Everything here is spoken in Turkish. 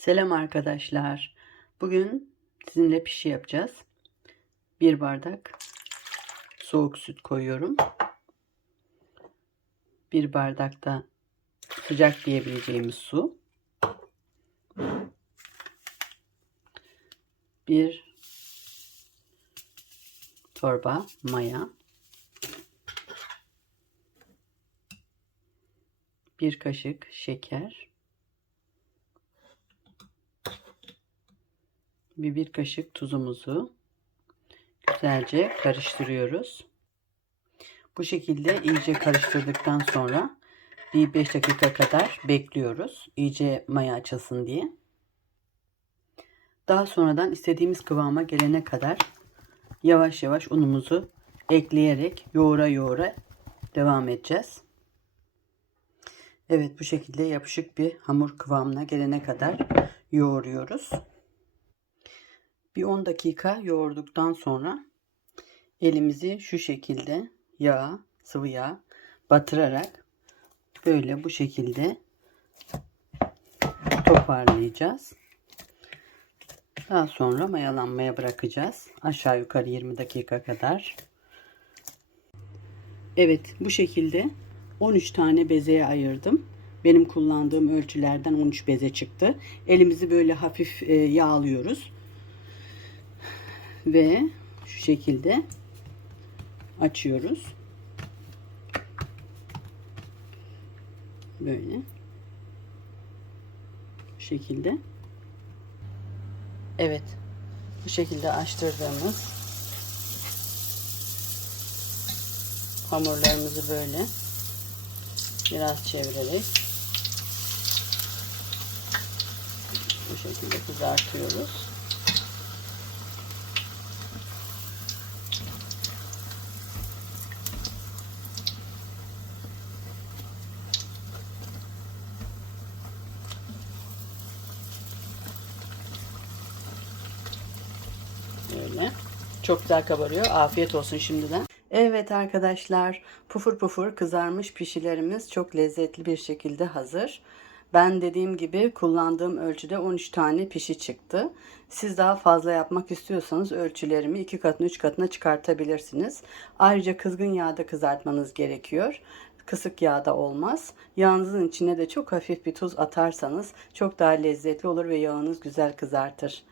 Selam arkadaşlar. Bugün sizinle pişi yapacağız. Bir bardak soğuk süt koyuyorum. Bir bardak da sıcak diyebileceğimiz su. Bir torba maya. Bir kaşık şeker. Bir, bir kaşık tuzumuzu güzelce karıştırıyoruz. Bu şekilde iyice karıştırdıktan sonra bir 5 dakika kadar bekliyoruz. İyice maya açılsın diye. Daha sonradan istediğimiz kıvama gelene kadar yavaş yavaş unumuzu ekleyerek yoğura yoğura devam edeceğiz. Evet bu şekilde yapışık bir hamur kıvamına gelene kadar yoğuruyoruz. Bir 10 dakika yoğurduktan sonra elimizi şu şekilde yağ, sıvı yağ batırarak böyle bu şekilde toparlayacağız. Daha sonra mayalanmaya bırakacağız. Aşağı yukarı 20 dakika kadar. Evet bu şekilde 13 tane bezeye ayırdım. Benim kullandığım ölçülerden 13 beze çıktı. Elimizi böyle hafif e, yağlıyoruz ve şu şekilde açıyoruz. Böyle. Bu şekilde. Evet. Bu şekilde açtırdığımız hamurlarımızı böyle biraz çevirerek bu şekilde kızartıyoruz. Böyle. Çok güzel kabarıyor. Afiyet olsun şimdiden. Evet arkadaşlar pufur pufur kızarmış pişilerimiz çok lezzetli bir şekilde hazır. Ben dediğim gibi kullandığım ölçüde 13 tane pişi çıktı. Siz daha fazla yapmak istiyorsanız ölçülerimi 2 katına 3 katına çıkartabilirsiniz. Ayrıca kızgın yağda kızartmanız gerekiyor. Kısık yağda olmaz. Yağınızın içine de çok hafif bir tuz atarsanız çok daha lezzetli olur ve yağınız güzel kızartır.